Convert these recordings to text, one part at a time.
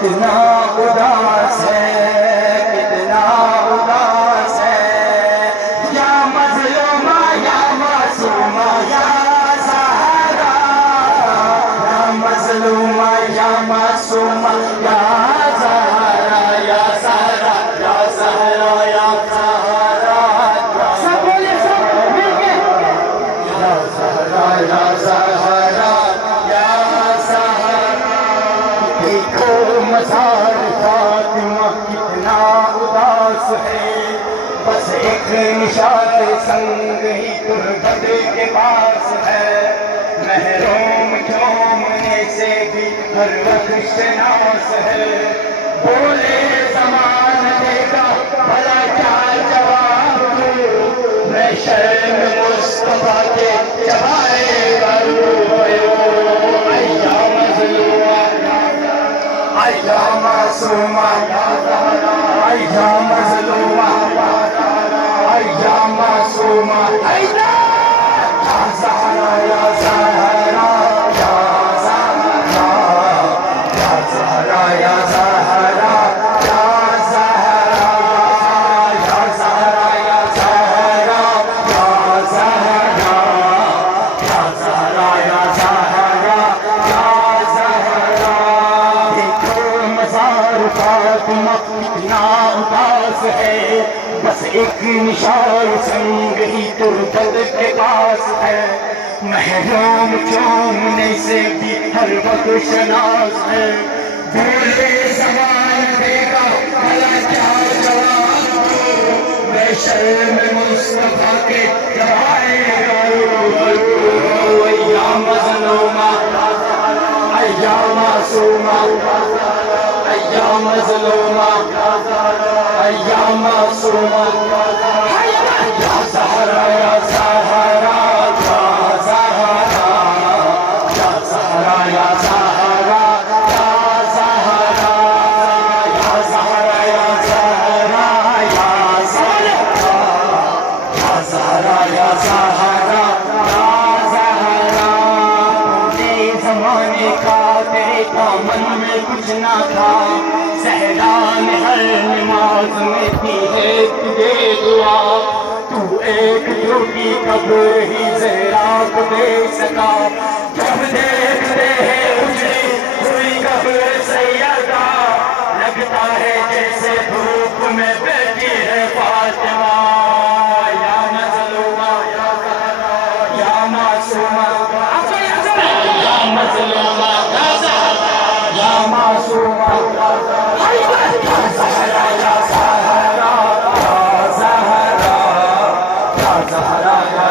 کتنا اداس ہے، کتنا اداس ہے، یا مظلومہ یا معصومہ یا سہارا، یا مظلومہ یا معصومہ یا سہارا، یا سہارا یا سہارا یا سہارا، سب بولے سب مل کے، یا سہارا یا سہارا یا سہارا، دیکھو مزار فاطمہ کتنا اداس ہے، بس ایک نشاط سنگ ہی تربت کے پاس ہے، محروم چومنے سے بھی ہر وقت شناس ہے، بولے زمان دے گا بھلا کیا جواب دوں، میں شرم مصطفیٰ کے چبائے گا یا مظلومہ یا معصومہ یا مظلومہ یا معصومہ یا زہرا یا زہرا یا زہرا یا زہرا یا زہرا یا زہرا یا زہرا یا زہرا یا زہرا یا زہرا یا زہرا یا زہرا، دیکھو مزار فاطمہ کتنا اداس ہے، بس ایک نشان سنگ ہی تربت کے پاس ہے، محروم چومنے سے بھی ہر وقت شناس ہے، بولے زمان دے گا بھلا کیا جواب دوں، میں شرم مصطفیٰ کے جوائے گا یا مظلومہ یا معصومہ یا مظلومہ یا معصومہ یا زہرا یا زہرا یا زہرا یا زہرا یا زہرا یا زہرا یا زہرا یا زہرا یا زہرا یا زہرا یا زہرا یا زہرا، پورے زمانے کا تیرے دامن میں کچھ نہ تھا، زہرا نے ہر نماز میں دی ہے تجھے دعا، تو ایک جھوٹی قبر ہی زہرا کو دے سکا، جب دیکھتے ہیں اجڑی ہوئی قبر سیدہ، لگتا ہے جیسے دھوپ میں بیٹھی ہے فاطمہ، یا مظلومہ یا معصومہ یا مظلومہ یا معصومہ یا زہرا یا زہرا یا زہرا یا زہرا یا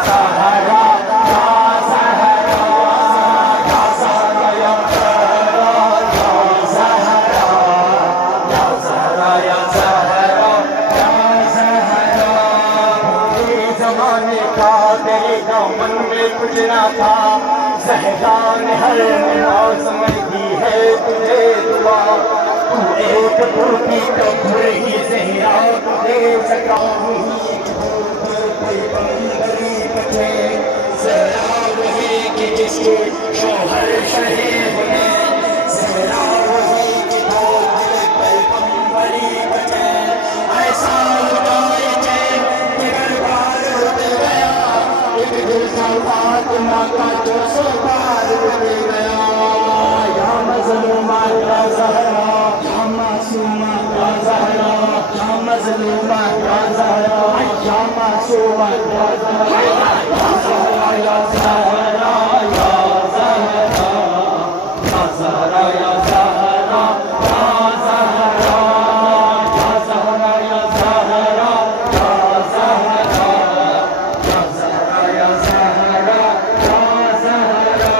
زہرا یا زہرا یا زہرا یا زہرا یا زہرا یا زہرا یا زہرا، پورے زمانے کا تیرے دامن میں کچھ نہ تھا، زہرا نے ہر نماز میں دی ہے تجھے دعا، تو ایک ٹوٹی قبر ہی زہرا کو دے سکا، پیغمبری کٹے زہرا وہی کہ جس کے شوہر شہید بنے، زہرا وہی کہ دو دل پیغمبری کٹے، ایسا لگائے چین کہ برباد ہو گیا، ایک دل کا فاطمہ کا جو سو پار ہو گیا، یا مظلومہ یا زہرا یا معصومہ یا زہرا یا مظلومہ یا زہرا یا معصومہ یا زہرا یا زہرا یا زہرا یا زہرا یا زہرا یا زہرا یا زہرا یا زہرا یا زہرا یا زہرا یا زہرا یا زہرا یا زہرا،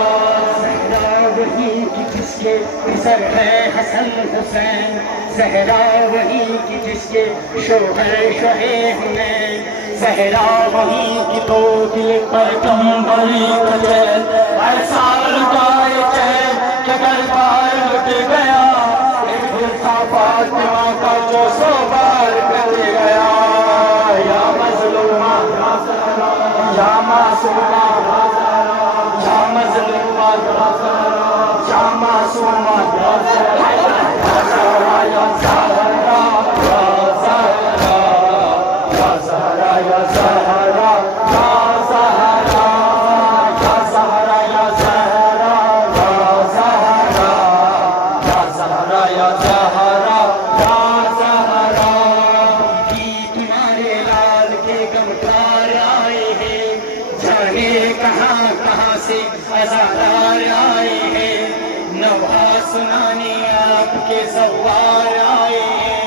زہرا وہی کہ جس کے پسر ہے حسن حسین، زہرا وہی کہ جس کے شوہر شہید ہیں، زہرا وہی کہ دو دل پیغمبری کا چین، ایسا لگائے کہاں سے ہزار آئے ہیں، نوا سنانے آپ کے سوار آئے ہیں،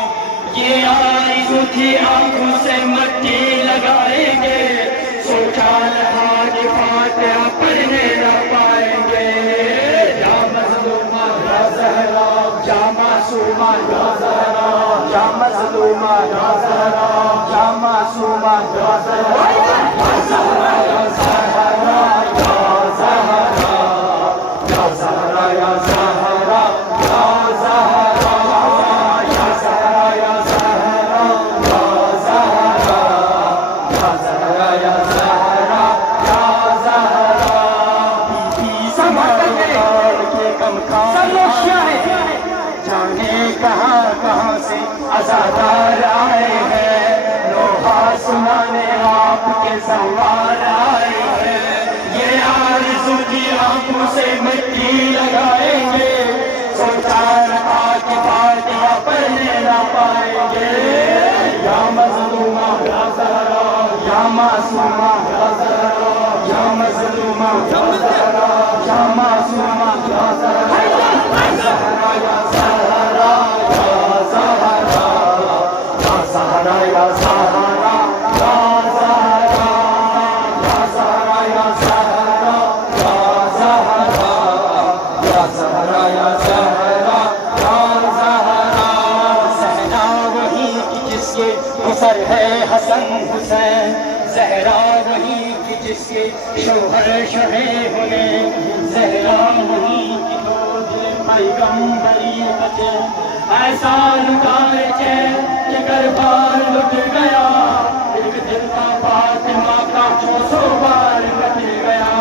یہ آرزو تھی آنکھوں سے مٹی لگائیں گے، سوچا رہا کہ فاتحہ پڑھنے نہ پائیں گے، یا مظلومہ یا زہرا، یا معصومہ یا زہرا، یا مظلومہ یا زہرا، یا معصومہ یا زہرا، یا زہرا یا زہرا، کہاں سے عزادار آئے ہیں، لوہا سنانے آپ کے سوار آئے ہیں، یہ آرزو کی آنکھوں سے مٹی لگائیں گے، سوچا رہا کہ فاتحہ پڑھنے نہ پائیں گے، یا مظلومہ یا زہرا، یا معصومہ یا زہرا، یا مظلومہ یا زہرا، یا معصومہ یا زہرا، یا زہرا یا زہرا، گزر ہے حسن حسین، زہرا وہی کی جس کے شوہر شہے ہوئے، زہرا وہی کی گود پیغمبری بچے، ایسا لٹار چین کہ گھر لٹ گیا، ایک دل کا فاطمہ کا 400 بار کٹ گیا،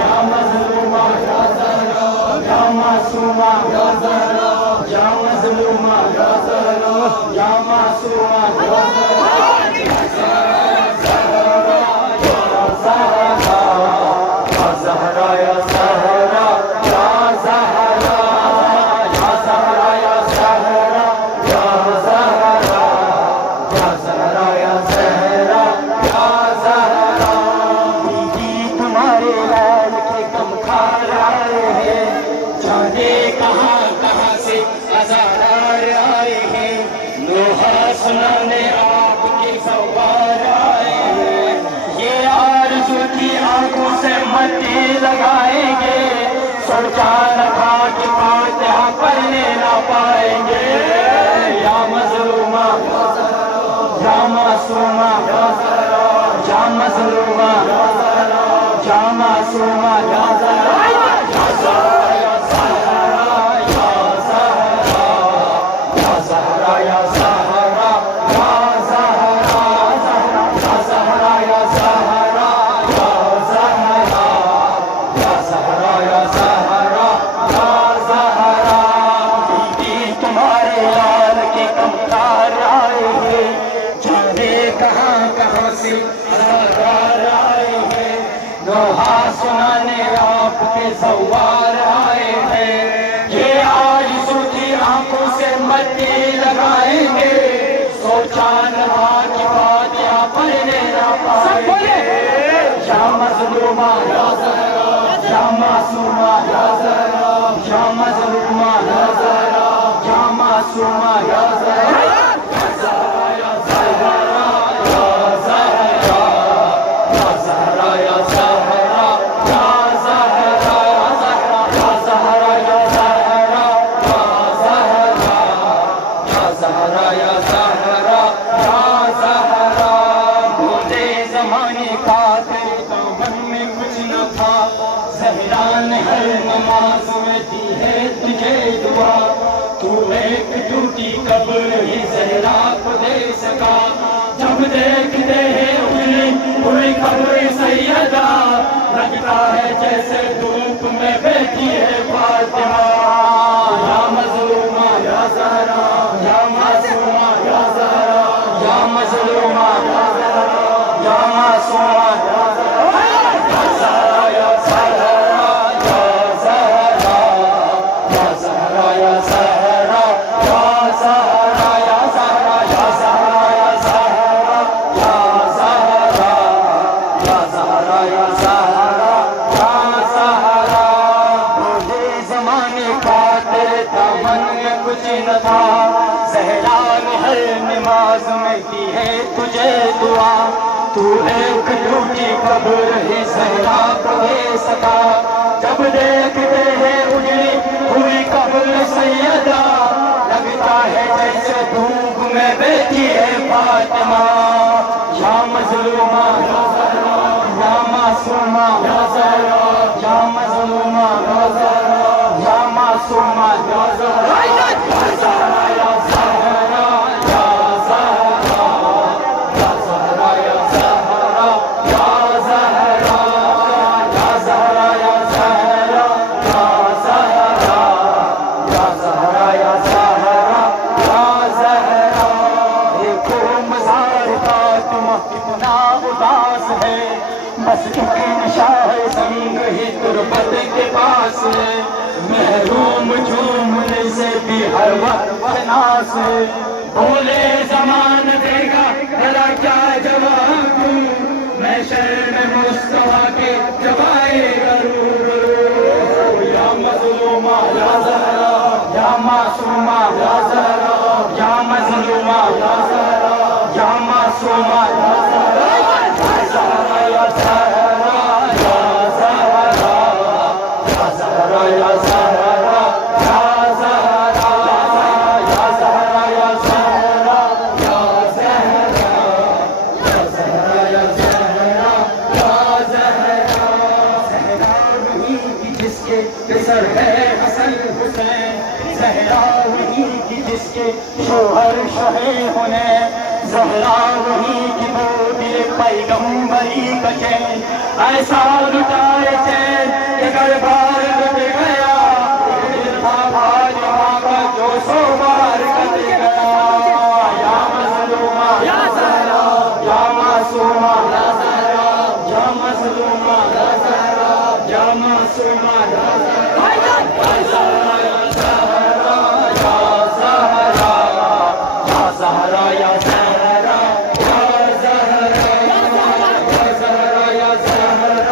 یا مظلومہ یا زہرا، یا معصومہ یا زہرا، یا مظلومہ یا زہرا، یا معصومہ یا زہرا، یا زہرا یا زہرا، یا زہرا یا زہرا، یا زہرا یا زہرا، یا زہرا یا زہرا، یا زہرا یا زہرا، یا زہرا، بیوی تمہارے لال کے غم کھا رہے ہیں، جانے کہاں سے ہزار آئے ہیں، لوہا سنانے آپ کے سوار آئے ہیں، یہ آرزو کی آنکھوں سے مٹی لگائیں گے، سوچا رکھا کہ فاتحہ پڑھنے نہ پائیں گے، یا مظلومہ یا زہرا، یا معصومہ یا زہرا، یا مظلومہ یا زہرا، یا معصومہ یا زہرا، یا زہرا یا زہرا، یا زہرا، یا زہرا یا زہرا، یا زہرا، یا زہرا یا زہرا، یا زہرا، یا زہرا یا زہرا، یا زہرا، بیوی تمہارے لال کے غمخوار آئے ہیں، جانے کہاں سے ہزار آئے ہیں، لوہا سنانے آپ کے سوار آئے ہیں، یہ آرزو کی آنکھوں سے مٹی لگائیں گے، سوچا رہا کہ فاتحہ پڑھنے نہ پائیں گے، یا مظلومہ یا زہرا، یا معصومہ یا زہرا، یا مظلومہ یا زہرا، یا معصومہ یا زہرا، یا زہرا یا زہرا، یا زہرا، یا زہرا یا زہرا، یا زہرا، یا زہرا یا زہرا، یا زہرا، یا زہرا یا زہرا، یا زہرا، بولے زمانے کا تیرے دامن میں کچھ نہ تھا، زہرا نے ہر نماز میں دی ہے تجھے دعا، تو ایک ٹوٹی قبر ہی زہرا کو دے سکا، جب دیکھتے ہیں ہوئی قبر سیدہ، لگتا ہے جیسے دھوپ میں بیٹھی ہے فاطمہ، تھا، زہرا نے ہر نماز میں کی ہے تجھے دعا، تو ایک ٹوٹی قبر ہی زہرا کو دے سکا، جب دیکھتے ہیں اجڑی ہوئی قبر سیدہ، لگتا ہے جیسے دھوپ میں بیٹھی ہے فاطمہ، یا مظلومہ یا معصومہ یا مظلومہ یا معصومہ یا زہرا یا زہرا یا زہرا یا زہرا یا زہرا یا زہرا یا زہرا یا زہرا یا زہرا یا زہرا یا زہرا، دیکھو مزار فاطمہ کتنا اداس ہے، بس ایک نشاہ سنگ ہی تربت کے پاس ہے، محروم جھومنے سے بھی ہر وقت ناس ہے، بولے زمان دے گا بھلا کیا جواب دوں، میں شہر میں مصطفیٰ کے جوائے ضرور، یا مظلومہ یا زہرا یا معصومہ یا زہرا یا مظلومہ یا زہرا یا معصومہ یا زہرا یا زہرا یا زہرا یا زہرا یا زہرا یا زہرا یا زہرا یا زہرا یا زہرا یا زہرا یا زہرا یا زہرا یا زہرا، زہرا وہی کی جس کے پسر ہے حسن حسین، زہرا وہی کی جس کے شوہر شاہ حنین، زہرا وہی کی وہ دل پیغمبری کا چین، ایسا لٹائے چین کہ گھر بار کٹ گیا، دل تھا فاطمہ کا جو سو بار کٹ گیا، یا مظلومہ یا زہرا یا معصومہ یا زہرا یا مظلومہ یا زہرا یا معصومہ یا زہرا یا زہرا یا زہرا یا زہرا یا زہرا یا زہرا یا زہرا یا زہرا یا زہرا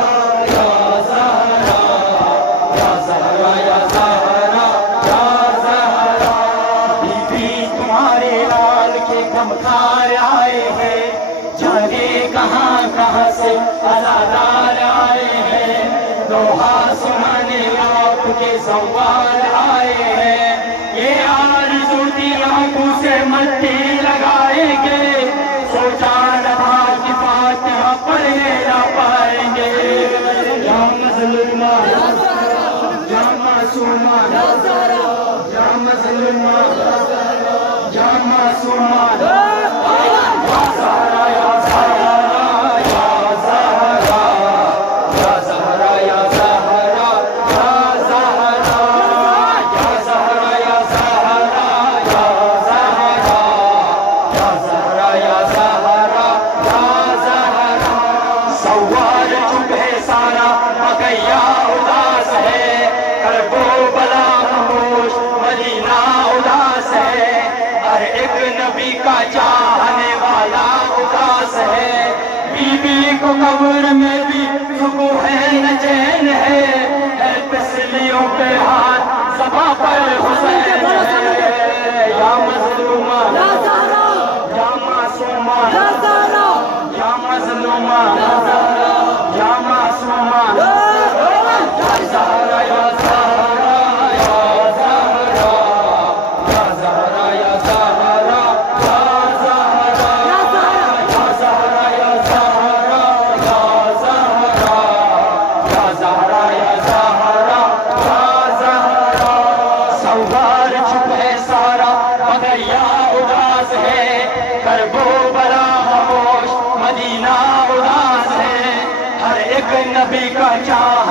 یا زہرا یا زہرا یا زہرا یا زہرا، بی بی تمہارے لال کے غمخوار آئے ہیں، جانے کہاں کہاں سے عزادار آئے ہیں، دوہا سنانے آپ کے زوار آئے ہیں، یہ آرزو تھی آنکھوں سے مٹی لگائیں گے، سوچا نہ تھا کہ فاتحہ پڑھنے نہ پائیں گے، یا مظلومہ یا معصومہ یا مظلومہ یا معصومہ یا زہرا یا زہرا یا زہرا یا زہرا یا زہرا یا زہرا یا زہرا یا زہرا یا زہرا یا زہرا یا زہرا یا زہرا، سوار چپ ہے سارا بقیہ اداس ہے، کرب و بلا خاموش مدینہ اداس ہے، ہر ایک نبی کا چاہنے والا اداس ہے، بی بی کو قبر میں بھی سکون ہے نہ چین ہے، تسلیوں پہ ہاتھ صفا پر حسین ہے، یا مظلومہ یا معصومہ یا مظلومہ یا معصومہ یا زہرا یا زہرا یا زہرا یا زہرا یا زہرا یا زہرا یا زہرا یا زہرا یا زہرا یا زہرا یا زہرا یا زہرا، سوار چپ ہے سارا بقیہ اداس ہے، کرب و بلا خاموش مدینہ اداس ہے، ہر ایک نبی کا چاہ